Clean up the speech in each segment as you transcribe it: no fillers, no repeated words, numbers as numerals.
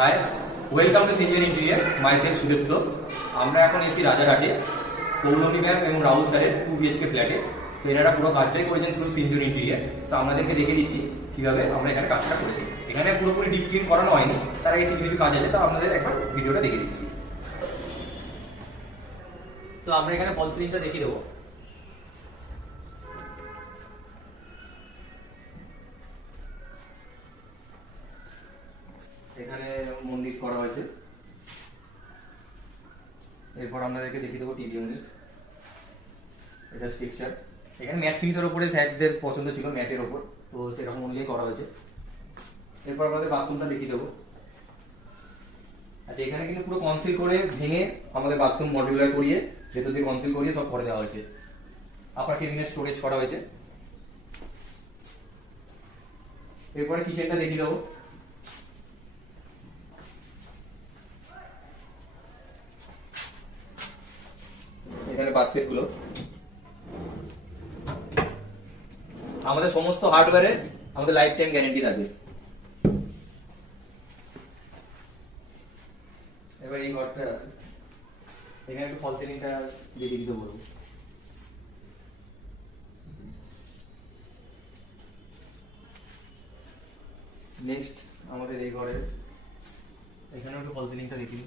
High, welcome to Syngene interior, myself Sudipta. আমরা এখন এসেছি রাজারহাটে পৌলমী ম্যাম এবং রাহুল স্যারের 2 BHK ফ্ল্যাটে। তো এনারা পুরো কাজটাই করেছেন থ্রু সিনজেন ইন্টেরিয়ার। তো আমাদেরকে দেখিয়ে দিচ্ছি কিভাবে আমরা এখানে কাজটা করেছি। এখানে পুরোপুরি ডিপ ক্লিন করানো হয়নি, তার আগে কিছু কিছু কাজ আছে, তো আপনাদের একবার ভিডিওটা দেখিয়ে দিচ্ছি। তো আমরা এখানে ফল সিলিংটা দেখিয়ে দেবো। এখানে মন্দির করা হয়েছে। এরপর আপনাদেরকে দেখিয়ে দেবো টিভি ইউনিট, এটা স্ট্রাকচার। এখানে ম্যাট ফিনিশের উপরে স্যারদের পছন্দ ছিল ম্যাটের ওপর, তো সেরকম অনুযায়ী করা হয়েছে। এরপর আমাদের বাথরুমটা দেখিয়ে দেবো। আচ্ছা, এখানে কিন্তু পুরো কনসিল করে ভেঙে আমাদের বাথরুম মডিউলার করিয়ে ভেতর দিয়ে কনসিল করিয়ে সব করে দেওয়া হয়েছে। আপার কেবিনের স্টোরেজ করা হয়েছে। এরপরে কিচেনটা দেখিয়ে দেবো। এখানে বাস্কেট গুলো আমাদের সমস্ত হার্ডওয়্যারে আমাদের লাইফ টাইম গ্যারেন্টি থাকে। এবার এই ঘরটা এখানে একটু ফল সিলিংটা দিয়ে দিতে বলবো। নেক্সট আমাদের এই ঘরের এখানে একটু ফল সিলিংটা দেখি।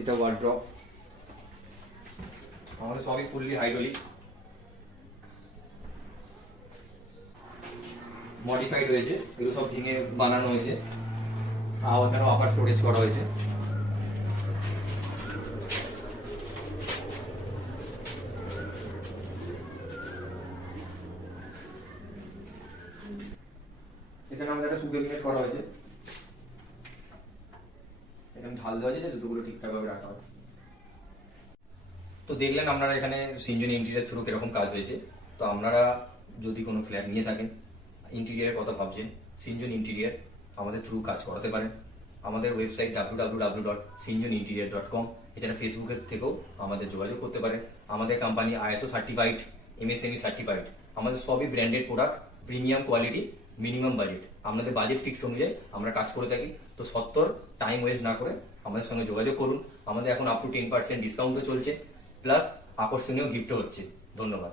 এটা ওয়ার্ড্রপ আমাদের সবই ফুললি হাইড্রোলিক, মডিফাইড হয়েছে, এগুলো সব ভেঙে বানানো হয়েছে। আর ওখানে আপার স্টোরেজ করা হয়েছে। এখানে আমাদের একটা সুকেল মেট করা হয়েছে। এখানে ঢাল দেওয়া যায় জুতোগুলো ঠিকঠাক ভাবে রাখা হয়। তো দেখলেন আপনারা এখানে সিনজেন ইন্টেরিয়ার থ্রু কিরকম কাজ হয়েছে। তো আপনারা যদি কোনো ফ্ল্যাট নিয়ে থাকেন, ইন্টেরিয়ারের কথা ভাবছেন, সিনজেন ইন্টেরিয়ার আমাদের থ্রু কাজ করাতে পারেন। আমাদের ওয়েবসাইট www.sinjoninterior.com, এছাড়া ফেসবুকের থেকেও আমাদের যোগাযোগ করতে পারেন। আমাদের company ISO certified, MSME certified. আমাদের সবই branded product, premium quality, minimum budget. আমাদের বাজেট ফিক্সড অনুযায়ী আমরা কাজ করে থাকি। তো টাইম ওয়েস্ট না করে আমাদের সঙ্গে যোগাযোগ করুন। আমাদের এখন আপ টু 10% ডিসকাউন্টও চলছে, প্লাস আকর্ষণীয় গিফটও হচ্ছে। ধন্যবাদ।